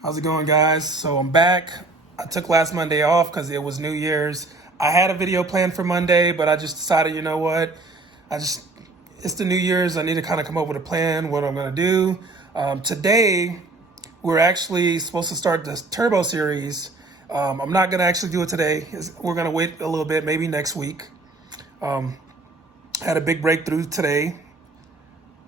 How's it going, guys? So I'm back. I took last Monday off because it was New Year's. I had a video planned for Monday, but I just decided, you know what? It's the New Year's. I need to kind of come up with a plan, what I'm going to do. Today, we're actually supposed to start this turbo series. I'm not going to actually do it today. We're going to wait a little bit, maybe next week. Had a big breakthrough today.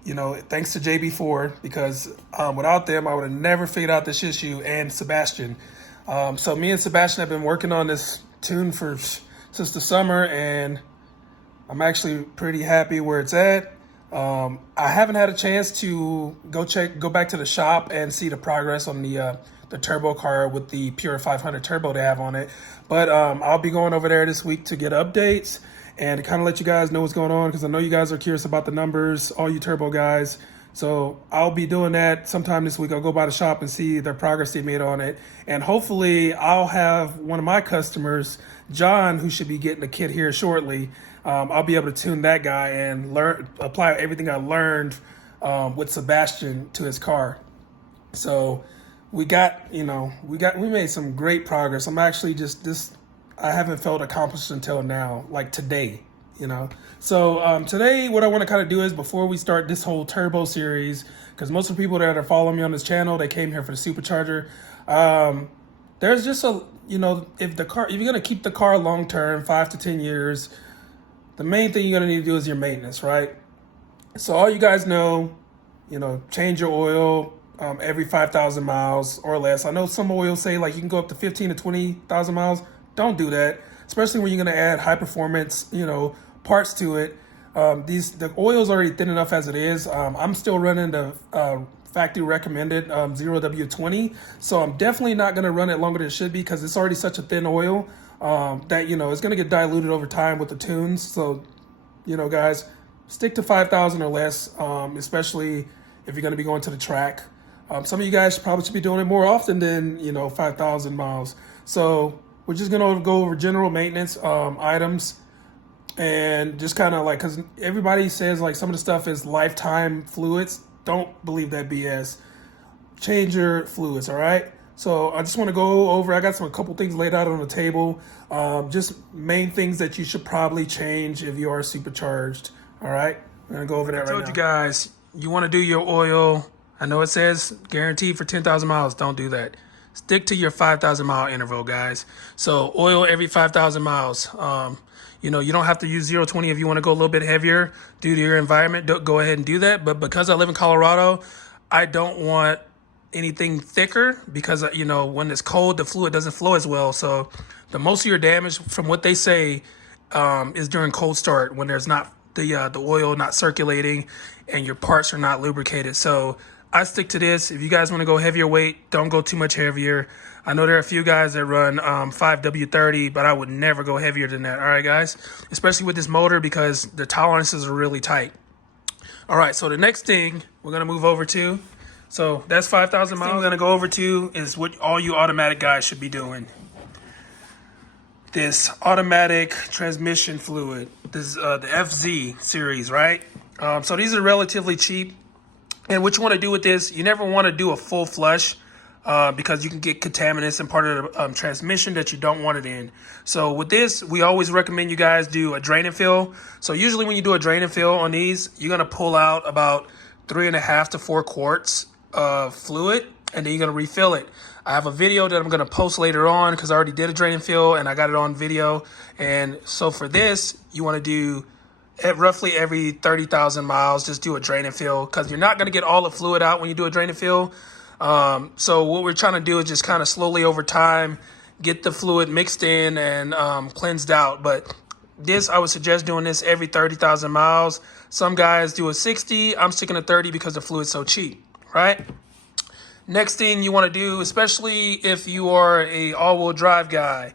You know, thanks to JB4, because without them, I would have never figured out this issue, and Sebastian. So me and Sebastian have been working on this tune since the summer, and I'm actually pretty happy where it's at. I haven't had a chance to go back to the shop and see the progress on the turbo car with the Pure 500 turbo they have on it. But I'll be going over there this week to get updates and to kind of let you guys know what's going on, because I know you guys are curious about the numbers, all you turbo guys. So I'll be doing that sometime this week. I'll go by the shop and see their progress they made on it. And hopefully I'll have one of my customers, John, who should be getting a kit here shortly. I'll be able to tune that guy and apply everything I learned with Sebastian to his car. So we made some great progress. I'm actually I haven't felt accomplished until now, like today, So today, what I want to kind of do is, before we start this whole turbo series, because most of the people that are following me on this channel, they came here for the Supercharger. There's just if you're going to keep the car long term, 5 to 10 years, the main thing you're going to need to do is your maintenance, right? So all you guys know, change your oil every 5,000 miles or less. I know some oils say like you can go up to 15 to 20,000 miles. Don't do that, especially when you're going to add high performance, parts to it. The oil is already thin enough as it is. I'm still running the factory recommended 0W20, so I'm definitely not going to run it longer than it should be, because it's already such a thin oil that it's going to get diluted over time with the tunes. So guys, stick to 5,000 or less, especially if you're going to be going to the track. Some of you guys probably should be doing it more often than 5,000 miles. So we're just going to go over general maintenance items, and just kind of because everybody says some of the stuff is lifetime fluids. Don't believe that BS. Change your fluids, all right? So I just want to go over, I got a couple things laid out on the table. Just main things that you should probably change if you are supercharged, all right? I'm going to go over that right now. I told you guys, you want to do your oil. I know it says guaranteed for 10,000 miles. Don't do that. Stick to your 5,000 mile interval, guys. So oil every 5,000 miles. You don't have to use 020 if you want to go a little bit heavier due to your environment. Go ahead and do that. But because I live in Colorado, I don't want anything thicker, because when it's cold, the fluid doesn't flow as well. So the most of your damage, from what they say, is during cold start, when there's not the oil not circulating and your parts are not lubricated. So I stick to this. If you guys want to go heavier weight, don't go too much heavier. I know there are a few guys that run 5W30, but I would never go heavier than that. All right, guys, especially with this motor, because the tolerances are really tight. All right, so the next thing we're going to move over to, so that's 5,000 miles. We're going to go over to is what all you automatic guys should be doing. This automatic transmission fluid. This is the FZ series, right? So these are relatively cheap. And what you want to do with this, you never want to do a full flush because you can get contaminants in part of the transmission that you don't want it in. So with this, we always recommend you guys do a drain and fill. So usually when you do a drain and fill on these, you're going to pull out about 3.5 to 4 quarts of fluid, and then you're going to refill it. I have a video that I'm going to post later on, because I already did a drain and fill and I got it on video. And so for this, you want to do roughly every 30,000 miles, just do a drain and fill, because you're not going to get all the fluid out when you do a drain and fill. So what we're trying to do is just kind of slowly over time get the fluid mixed in and cleansed out. But this, I would suggest doing this every 30,000 miles. Some guys do a 60. I'm sticking to 30 because the fluid's so cheap, right? Next thing you want to do, especially if you are a all-wheel drive guy,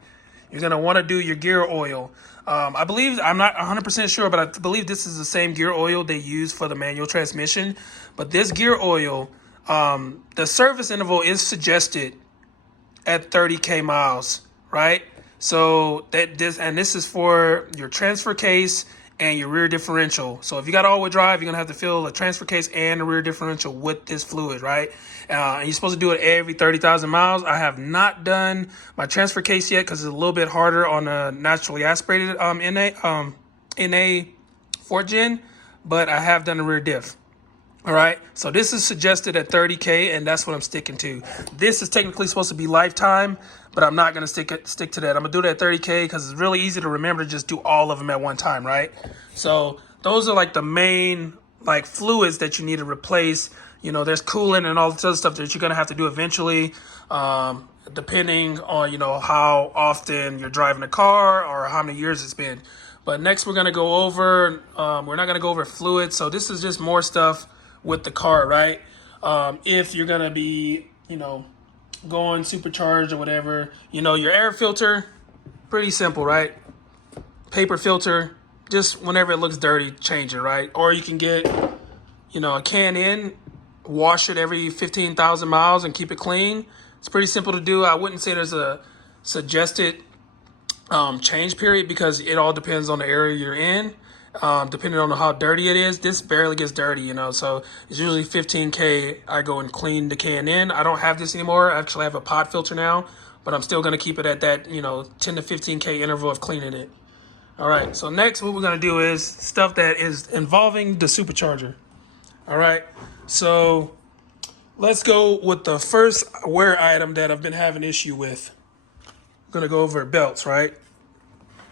you're going to want to do your gear oil. I believe, I'm not 100% sure, but I believe this is the same gear oil they use for the manual transmission. But this gear oil, the service interval is suggested at 30K miles, right? So this is for your transfer case and your rear differential. So if you got all-wheel drive, you're gonna have to fill the transfer case and the rear differential with this fluid, right? And you're supposed to do it every 30,000 miles. I have not done my transfer case yet because it's a little bit harder on a naturally aspirated NA 4th gen, but I have done the rear diff. All right, so this is suggested at 30K, and that's what I'm sticking to. This is technically supposed to be lifetime, but I'm not gonna stick to that. I'm gonna do it at 30K because it's really easy to remember to just do all of them at one time, right? So those are like the main like fluids that you need to replace. You know, there's coolant and all this other stuff that you're gonna have to do eventually, depending on, you know, how often you're driving a car or how many years it's been. But next we're gonna go over, we're not gonna go over fluids. So this is just more stuff with the car, right? If you're gonna be, you know, going supercharged or whatever, you know, your air filter, pretty simple, right? Paper filter, just whenever it looks dirty, change it, right? Or you can get, you know, a can in, wash it every 15,000 miles and keep it clean. It's pretty simple to do. I wouldn't say there's a suggested change period because it all depends on the area you're in. Depending on how dirty it is, this barely gets dirty, you know, so it's usually 15K. I go and clean the can in. I don't have this anymore. I actually have a pod filter now, but I'm still going to keep it at that, you know, 10 to 15K interval of cleaning it. All right, so next what we're going to do is stuff that is involving the supercharger. All right, so let's go with the first wear item that I've been having issue with. I'm going to go over belts, right?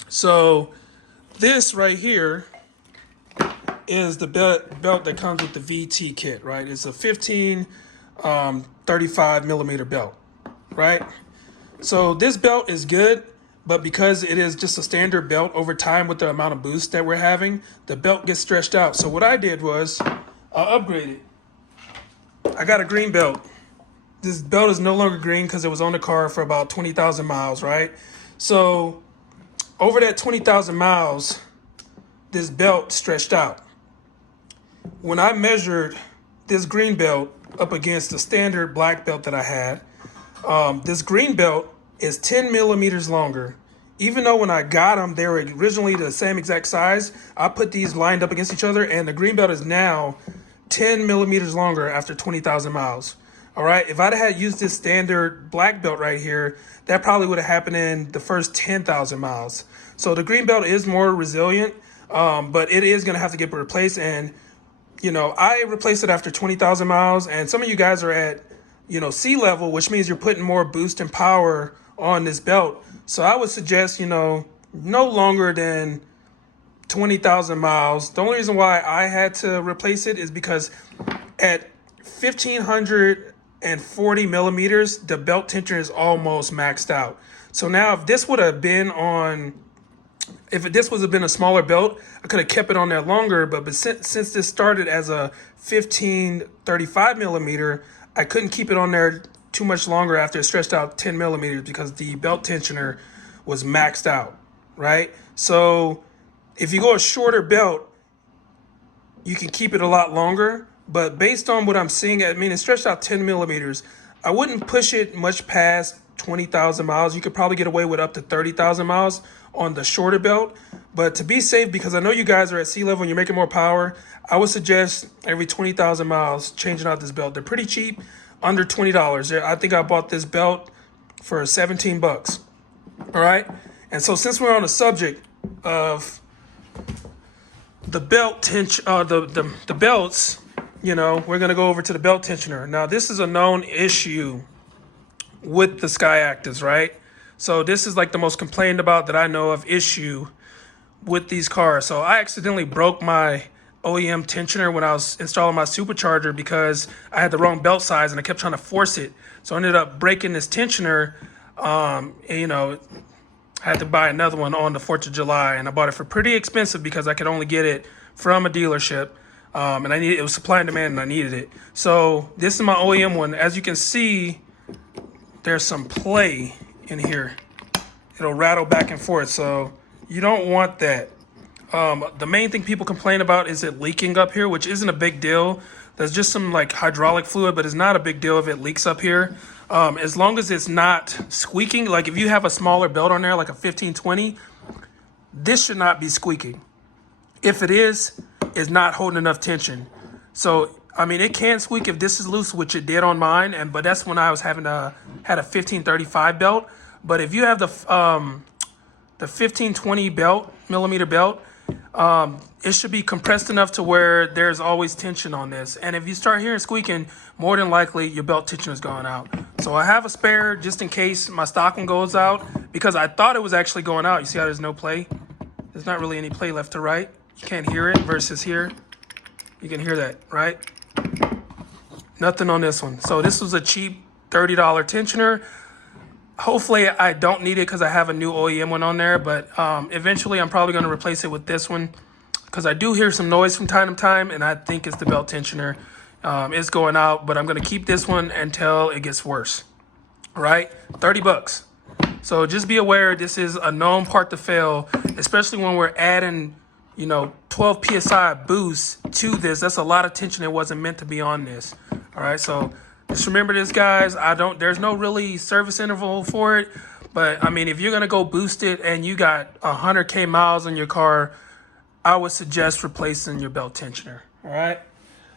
So this right here is the belt that comes with the VT kit, right? It's a 15 35 millimeter belt, right? So this belt is good, but because it is just a standard belt, over time with the amount of boost that we're having, the belt gets stretched out. So what I did was I upgraded. I got a green belt. This belt is no longer green because it was on the car for about 20,000 miles, right? So over that 20,000 miles, this belt stretched out. When I measured this green belt up against the standard black belt that I had, this green belt is 10 millimeters longer. Even though when I got them, they were originally the same exact size, I put these lined up against each other, and the green belt is now 10 millimeters longer after 20,000 miles. All right, if I'd had used this standard black belt right here, that probably would have happened in the first 10,000 miles. So the green belt is more resilient, but it is going to have to get replaced. And, you know, I replaced it after 20,000 miles, and some of you guys are at, you know, sea level, which means you're putting more boost and power on this belt. So I would suggest, you know, no longer than 20,000 miles. The only reason why I had to replace it is because at 1,540 millimeters, the belt tensioner is almost maxed out. So now if this would have been on, if this would have been a smaller belt, I could have kept it on there longer, but since this started as a 1535 millimeter, I couldn't keep it on there too much longer after it stretched out 10 millimeters because the belt tensioner was maxed out, right? So if you go a shorter belt, you can keep it a lot longer, but based on what I'm seeing, I mean, it stretched out 10 millimeters. I wouldn't push it much past 20,000 miles. You could probably get away with up to 30,000 miles on the shorter belt, but to be safe, because I know you guys are at sea level and you're making more power, I would suggest every 20,000 miles changing out this belt. They're pretty cheap, under $20. I think I bought this belt for 17 bucks. All right, and so since we're on the subject of the belt tension, the belts, you know, we're gonna go over to the belt tensioner. Now, this is a known issue with the Skyactivs, right? So this is like the most complained about that I know of issue with these cars. So I accidentally broke my OEM tensioner when I was installing my supercharger because I had the wrong belt size and I kept trying to force it. So I ended up breaking this tensioner. And, you know, I had to buy another one on the 4th of July, and I bought it for pretty expensive because I could only get it from a dealership. And it was supply and demand, and I needed it. So this is my OEM one. As you can see, there's some play in here. It'll rattle back and forth, so you don't want that. The main thing people complain about is it leaking up here, which isn't a big deal. There's just some like hydraulic fluid, but it's not a big deal if it leaks up here. As long as it's not squeaking, like if you have a smaller belt on there, like a 1520, this should not be squeaking. if it is not holding enough tension. So, I mean, it can squeak if this is loose, which it did on mine, but that's when I was had a 1535 belt. But if you have the 1520 millimeter belt, it should be compressed enough to where there's always tension on this. And if you start hearing squeaking, more than likely your belt tension is going out. So I have a spare just in case my stock one goes out, because I thought it was actually going out. You see how there's no play? There's not really any play left to right. You can't hear it versus here. You can hear that, right? Nothing on this one. So this was a cheap $30 tensioner. Hopefully I don't need it because I have a new OEM one on there, but eventually I'm probably going to replace it with this one because I do hear some noise from time to time, and I think it's the belt tensioner. It's going out, but I'm going to keep this one until it gets worse. All right, 30 bucks. So just be aware, this is a known part to fail, especially when we're adding, 12 PSI boost to this. That's a lot of tension that wasn't meant to be on this. All right, so just remember this, guys. There's no really service interval for it, but I mean, if you're gonna go boost it and you got 100K miles on your car, I would suggest replacing your belt tensioner. All right.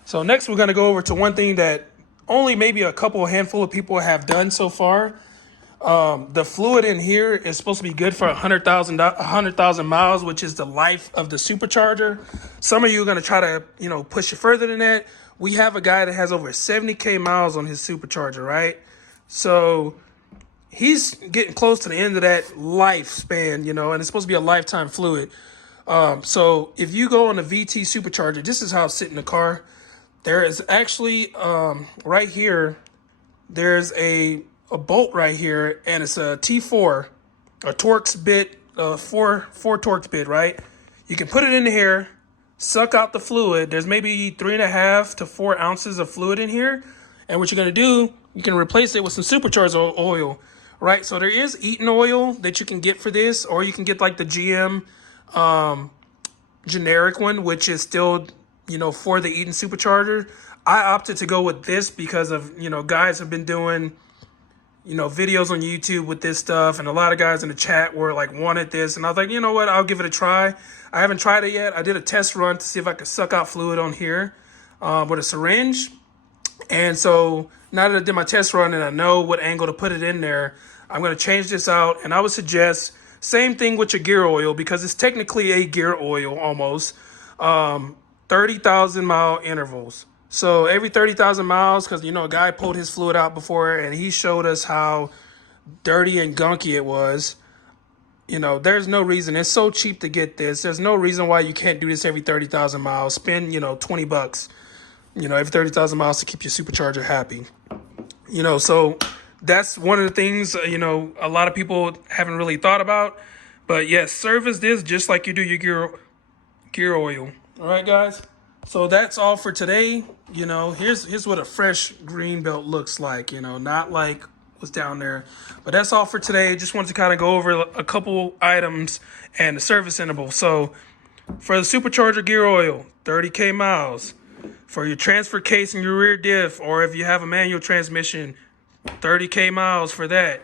So next, we're gonna go over to one thing that only maybe a handful of people have done so far. The fluid in here is supposed to be good for 100,000 miles, which is the life of the supercharger. Some of you are going to try to, push it further than that. We have a guy that has over 70K miles on his supercharger, right? So he's getting close to the end of that lifespan, and it's supposed to be a lifetime fluid. So if you go on the VT supercharger, this is how it's sitting in the car. There is actually, right here, there's a bolt right here, and it's a T4, a Torx bit, four Torx bit, right? You can put it in here, suck out the fluid. There's maybe 3.5 to 4 ounces of fluid in here. And what you're going to do, you can replace it with some Supercharger oil, right? So there is Eaton oil that you can get for this, or you can get like the GM generic one, which is still, for the Eaton Supercharger. I opted to go with this because of, guys have been doing, videos on YouTube with this stuff, and a lot of guys in the chat were like, wanted this, and I was like, you know what, I'll give it a try. I haven't tried it yet. I did a test run to see if I could suck out fluid on here with a syringe. And so now that I did my test run and I know what angle to put it in there, I'm going to change this out. And I would suggest same thing with your gear oil, because it's technically a gear oil almost, 30,000 mile intervals. So every 30,000 miles, because, a guy pulled his fluid out before and he showed us how dirty and gunky it was. There's no reason. It's so cheap to get this. There's no reason why you can't do this every 30,000 miles. Spend, 20 bucks, every 30,000 miles to keep your supercharger happy. So that's one of the things, a lot of people haven't really thought about. But yes, service this just like you do your gear oil. All right, guys. So that's all for today. Here's what a fresh green belt looks like, not like what's down there. But that's all for today. Just wanted to kind of go over a couple items and the service interval. So for the supercharger gear oil, 30K miles. For your transfer case and your rear diff, or if you have a manual transmission, 30K miles for that.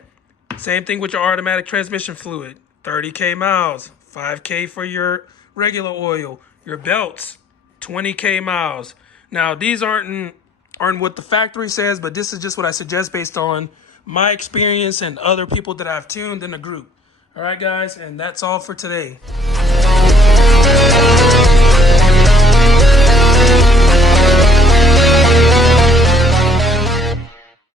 Same thing with your automatic transmission fluid, 30K miles. 5K for your regular oil. Your belts, 20K miles. Now, these aren't what the factory says, but this is just what I suggest based on my experience and other people that I've tuned in the group. All right, guys, and that's all for today.